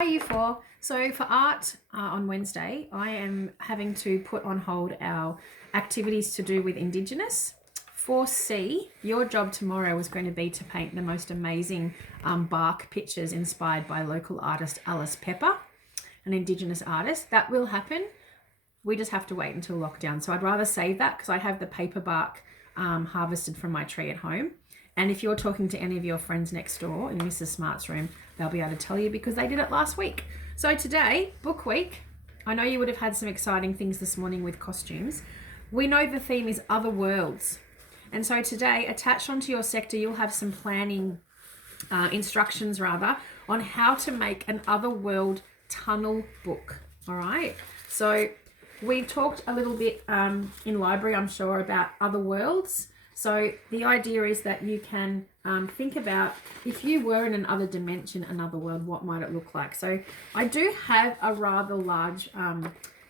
Hi, you four. So for art on Wednesday, I am having to put on hold our activities to do with Indigenous. For C, your job tomorrow is going to be to paint the most amazing bark pictures inspired by local artist Alice Pepper, an Indigenous artist. That will happen. We just have to wait until lockdown. So I'd rather save that because I have the paper bark harvested from my tree at home. And if you're talking to any of your friends next door in Mrs. Smart's room, they'll be able to tell you because they did it last week. So today, book week, I know you would have had some exciting things this morning with costumes. We know the theme is other worlds. And so today, attached onto your sector, you'll have some planning instructions on how to make an otherworld tunnel book. All right. So we've talked a little bit in library, I'm sure, about other worlds. So the idea is that you can think about if you were in another dimension, another world, what might it look like? So I do have a rather large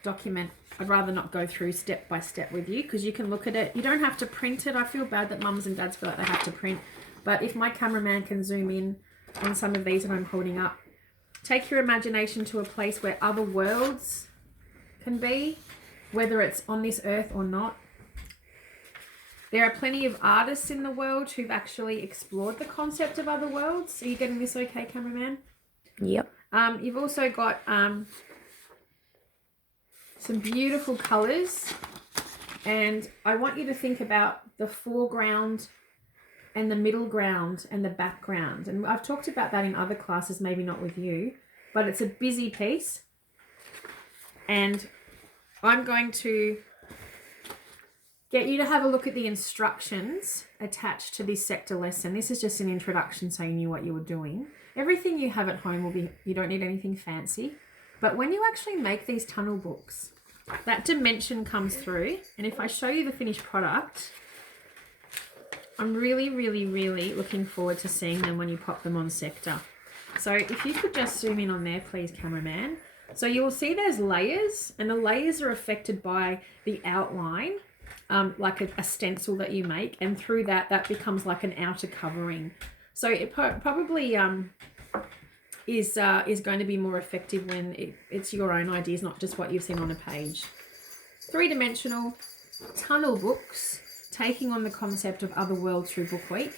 document. I'd rather not go through step by step with you because you can look at it. You don't have to print it. I feel bad that mums and dads feel like they have to print. But if my cameraman can zoom in on some of these that I'm holding up, take your imagination to a place where other worlds can be, whether it's on this earth or not. There are plenty of artists in the world who've actually explored the concept of other worlds. Are you getting this okay, cameraman? Yep. You've also got some beautiful colours, and I want you to think about the foreground and the middle ground and the background. And I've talked about that in other classes, maybe not with you, but it's a busy piece. And I'm going to get you to have a look at the instructions attached to this sector lesson. This is just an introduction so you knew what you were doing. Everything you have at home will be, you don't need anything fancy. But when you actually make these tunnel books, that dimension comes through. And if I show you the finished product, I'm really, really, really looking forward to seeing them when you pop them on sector. So if you could just zoom in on there, please, cameraman. So you will see there's layers, and the layers are affected by the outline. Like a stencil that you make, and through that becomes like an outer covering. So it probably is going to be more effective when it's your own ideas, not just what you've seen on a page. 3-dimensional tunnel books, taking on the concept of other worlds through book week.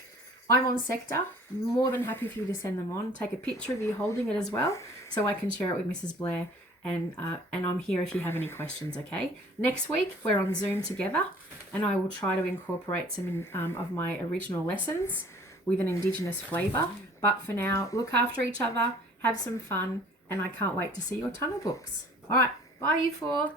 I'm on sector, more than happy for you to send them on. Take a picture of you holding it as well, so I can share it with Mrs. Blair. And I'm here if you have any questions, okay? Next week, we're on Zoom together, and I will try to incorporate some of my original lessons with an Indigenous flavour. But for now, look after each other, have some fun, and I can't wait to see your tunnel books. All right, bye, you four.